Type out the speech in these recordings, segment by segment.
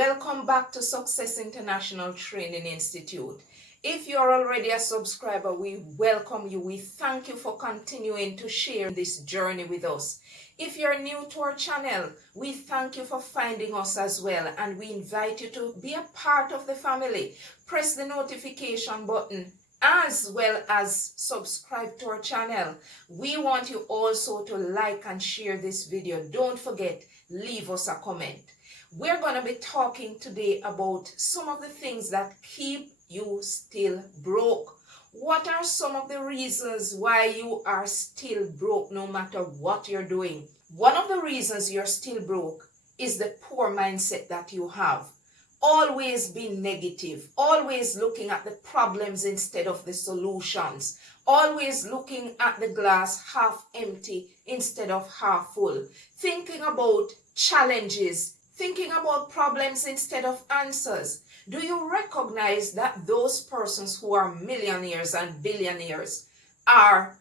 Welcome back to Success International Training Institute. If you're already a subscriber, we welcome you. We thank you for continuing to share this journey with us. If you're new to our channel, we thank you for finding us as well, and we invite you to be a part of the family. Press the notification button as well as subscribe to our channel. We want you also to like and share this video. Don't forget, leave us a comment. We're going to be talking today about some of the things that keep you still broke. What are some of the reasons why you are still broke no matter what you're doing? One of the reasons you're still broke is the poor mindset that you have. Always being negative, always looking at the problems instead of the solutions, always looking at the glass half empty instead of half full, thinking about challenges, thinking about problems instead of answers. Do you recognize that those persons who are millionaires and billionaires are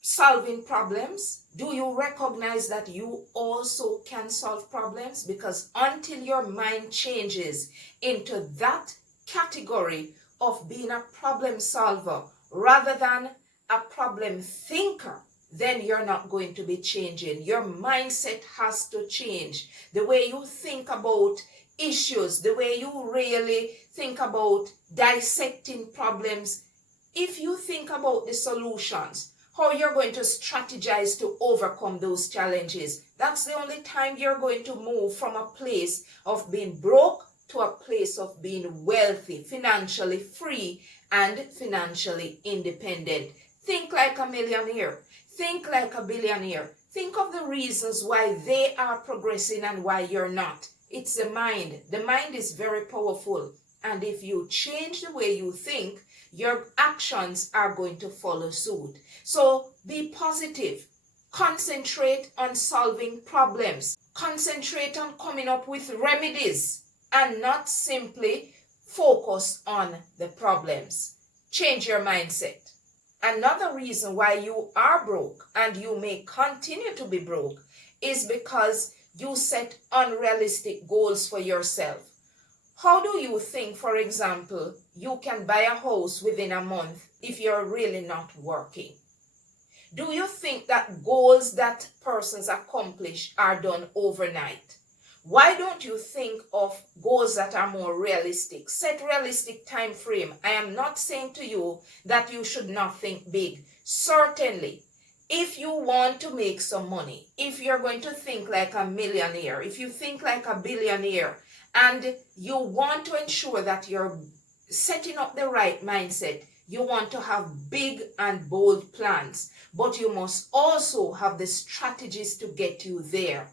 solving problems? Do you recognize that you also can solve problems? Because until your mind changes into that category of being a problem solver rather than a problem thinker, then you're not going to be changing. Your mindset has to change. The way you think about issues, the way you really think about dissecting problems. If you think about the solutions, how you're going to strategize to overcome those challenges, that's the only time you're going to move from a place of being broke to a place of being wealthy, financially free, and financially independent. Think like a millionaire. Think like a billionaire. Think of the reasons why they are progressing and why you're not. It's the mind. The mind is very powerful. And if you change the way you think, your actions are going to follow suit. So be positive. Concentrate on solving problems. Concentrate on coming up with remedies and not simply focus on the problems. Change your mindset. Another reason why you are broke and you may continue to be broke is because you set unrealistic goals for yourself. How do you think, for example, you can buy a house within a month if you're really not working? Do you think that goals that persons accomplish are done overnight? Why don't you think of goals that are more realistic? Set realistic time frame. I am not saying to you that you should not think big. Certainly, if you want to make some money, if you're going to think like a millionaire, if you think like a billionaire, and you want to ensure that you're setting up the right mindset, you want to have big and bold plans, but you must also have the strategies to get you there.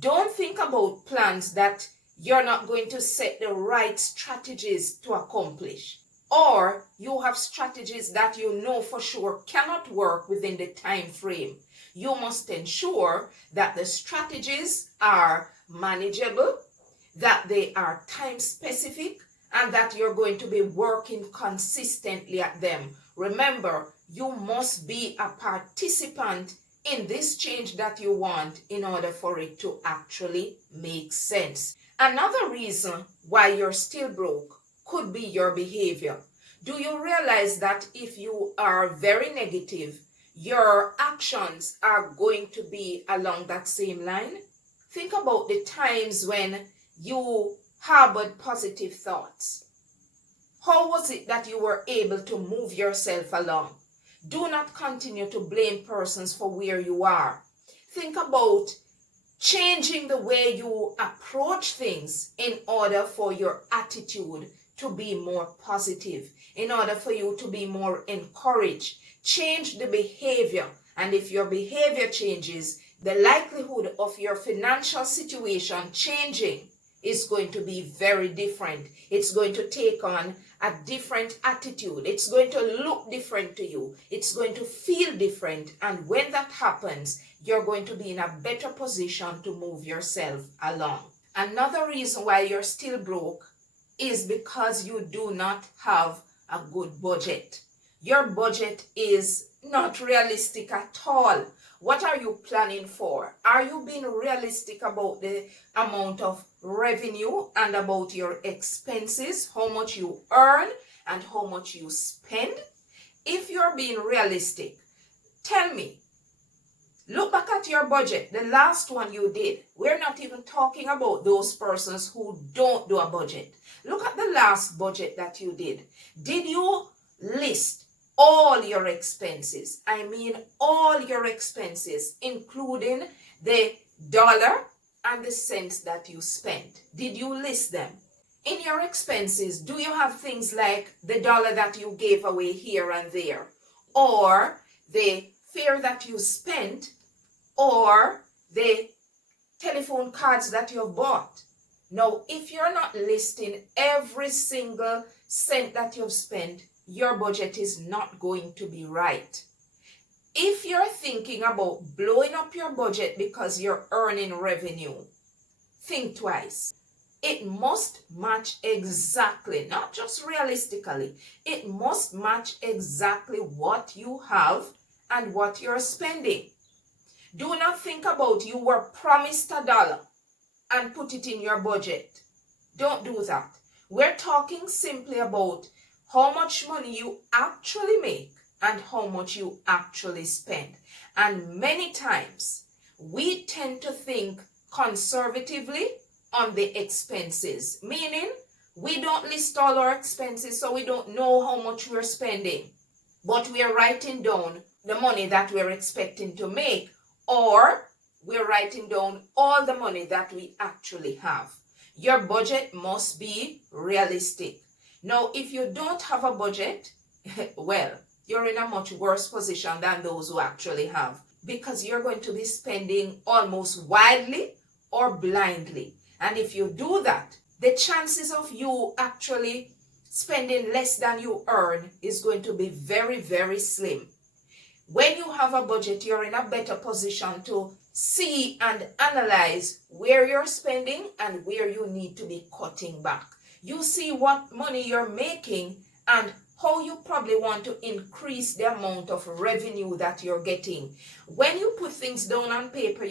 Don't think about plans that you're not going to set the right strategies to accomplish. Or you have strategies that you know for sure cannot work within the time frame. You must ensure that the strategies are manageable, that they are time specific, and that you're going to be working consistently at them. Remember, you must be a participant in this change that you want in order for it to actually make sense. Another reason why you're still broke could be your behavior. Do you realize that if you are very negative, your actions are going to be along that same line? Think about the times when you harbored positive thoughts. How was it that you were able to move yourself along? Do not continue to blame persons for where you are. Think about changing the way you approach things in order for your attitude to be more positive, in order for you to be more encouraged. Change the behavior. And if your behavior changes, the likelihood of your financial situation changing is going to be very different. It's going to take on a different attitude. It's going to look different to you. It's going to feel different. And when that happens, you're going to be in a better position to move yourself along. Another reason why you're still broke is because you do not have a good budget. Your budget is not realistic at all. What are you planning for? Are you being realistic about the amount of revenue and about your expenses, how much you earn and how much you spend? If you're being realistic, tell me, look back at your budget, the last one you did. We're not even talking about those persons who don't do a budget. Look at the last budget that you did. Did you list all your expenses? I mean all your expenses, including the dollar and the cents that you spent. Did you list them? In your expenses, do you have things like the dollar that you gave away here and there, or the fare that you spent, or the telephone cards that you've bought? Now, if you're not listing every single cent that you've spent, your budget is not going to be right. If you're thinking about blowing up your budget because you're earning revenue, think twice. It must match exactly, not just realistically, it must match exactly what you have and what you're spending. Do not think about you were promised $1 and put it in your budget. Don't do that. We're talking simply about how much money you actually make and how much you actually spend. And many times we tend to think conservatively on the expenses, meaning we don't list all our expenses, so we don't know how much we're spending, but we are writing down the money that we're expecting to make, or we're writing down all the money that we actually have. Your budget must be realistic. Now, if you don't have a budget, well, you're in a much worse position than those who actually have, because you're going to be spending almost wildly or blindly. And if you do that, the chances of you actually spending less than you earn is going to be very, very slim. When you have a budget, you're in a better position to see and analyze where you're spending and where you need to be cutting back. You see what money you're making and how you probably want to increase the amount of revenue that you're getting. When you put things down on paper,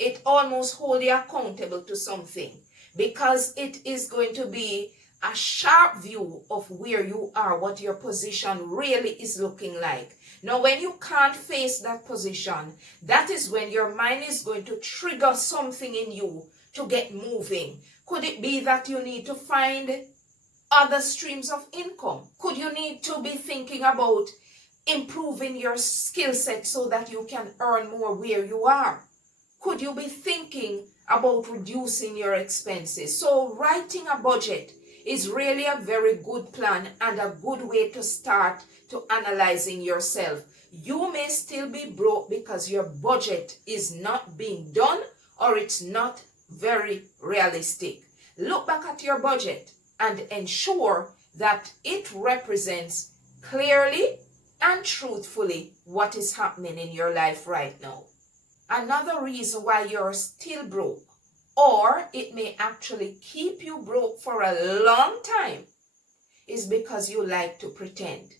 it almost holds you accountable to something, because it is going to be a sharp view of where you are, what your position really is looking like. Now, when you can't face that position, that is when your mind is going to trigger something in you to get moving. Could it be that you need to find other streams of income? Could you need to be thinking about improving your skill set so that you can earn more where you are? Could you be thinking about reducing your expenses? So writing a budget is really a very good plan and a good way to start to analyzing yourself. You may still be broke because your budget is not being done, or it's not very realistic. Look back at your budget and ensure that it represents clearly and truthfully what is happening in your life right now. Another reason why you're still broke, or it may actually keep you broke for a long time, is because you like to pretend.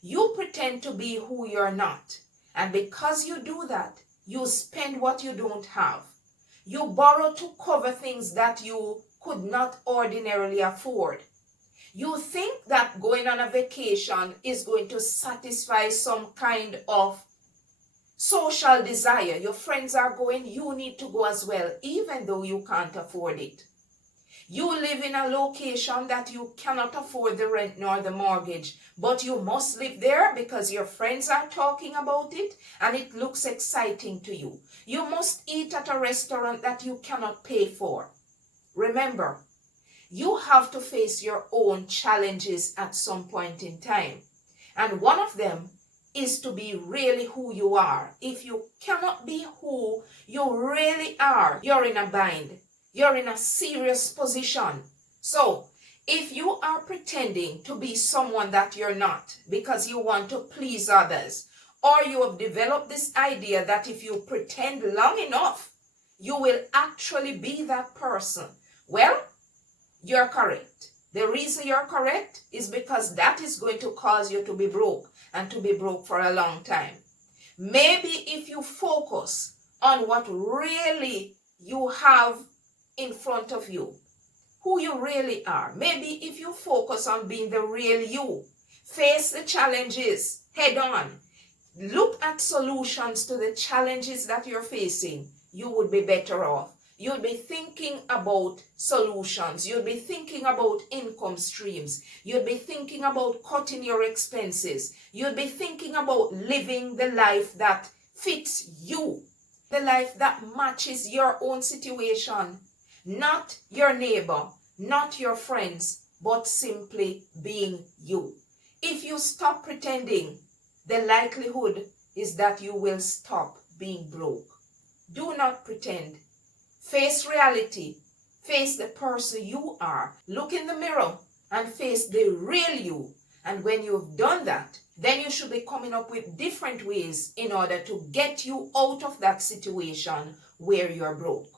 You pretend to be who you're not. And because you do that, you spend what you don't have. You borrow to cover things that you could not ordinarily afford. You think that going on a vacation is going to satisfy some kind of social desire. Your friends are going, you need to go as well, even though you can't afford it. You live in a location that you cannot afford the rent nor the mortgage, but you must live there because your friends are talking about it and it looks exciting to you. You must eat at a restaurant that you cannot pay for. Remember, you have to face your own challenges at some point in time. And one of them is to be really who you are. If you cannot be who you really are, you're in a bind. You're in a serious position. So, if you are pretending to be someone that you're not because you want to please others, or you have developed this idea that if you pretend long enough, you will actually be that person, well, you're correct. The reason you're correct is because that is going to cause you to be broke, and to be broke for a long time. Maybe if you focus on what really you have in front of you, who you really are. Maybe if you focus on being the real you, face the challenges head on, look at solutions to the challenges that you're facing, you would be better off. You'll be thinking about solutions. You'll be thinking about income streams. You'll be thinking about cutting your expenses. You'll be thinking about living the life that fits you, the life that matches your own situation, not your neighbor, not your friends, but simply being you. If you stop pretending, the likelihood is that you will stop being broke. Do not pretend. Face reality. Face the person you are. Look in the mirror and face the real you. And when you've done that, then you should be coming up with different ways in order to get you out of that situation where you're broke.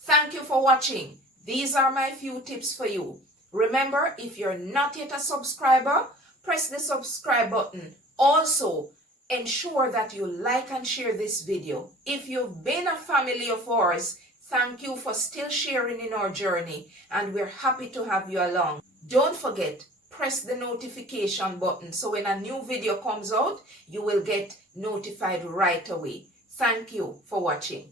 Thank you for watching. These are my few tips for you. Remember, if you're not yet a subscriber, press the subscribe button. Also, ensure that you like and share this video. If you've been a family of ours, thank you for still sharing in our journey, and we're happy to have you along. Don't forget, press the notification button so when a new video comes out, you will get notified right away. Thank you for watching.